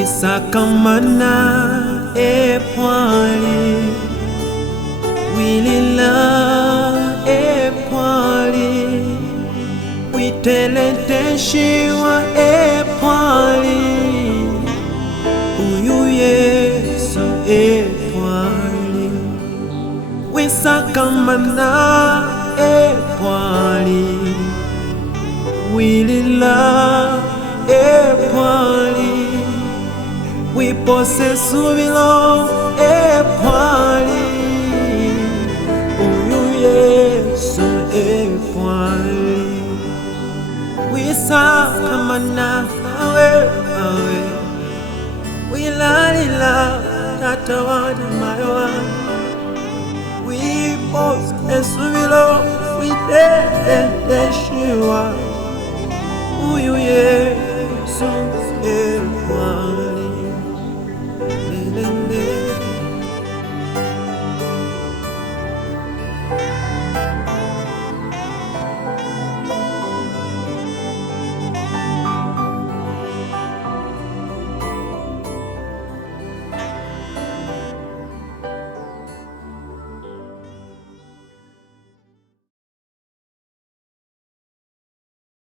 Wisakamana epwali, wilila epwali, witeleteshiwa epwali, uyu Yesu epwali. Wisakamana epwali, wilila epwali, wipose subilo epwali, uyu Yesu epwali. Wisakamana awe awe, wilalila tatawana mayoa, wipose subilo witeteteshiwa, uyu Yesu epwali.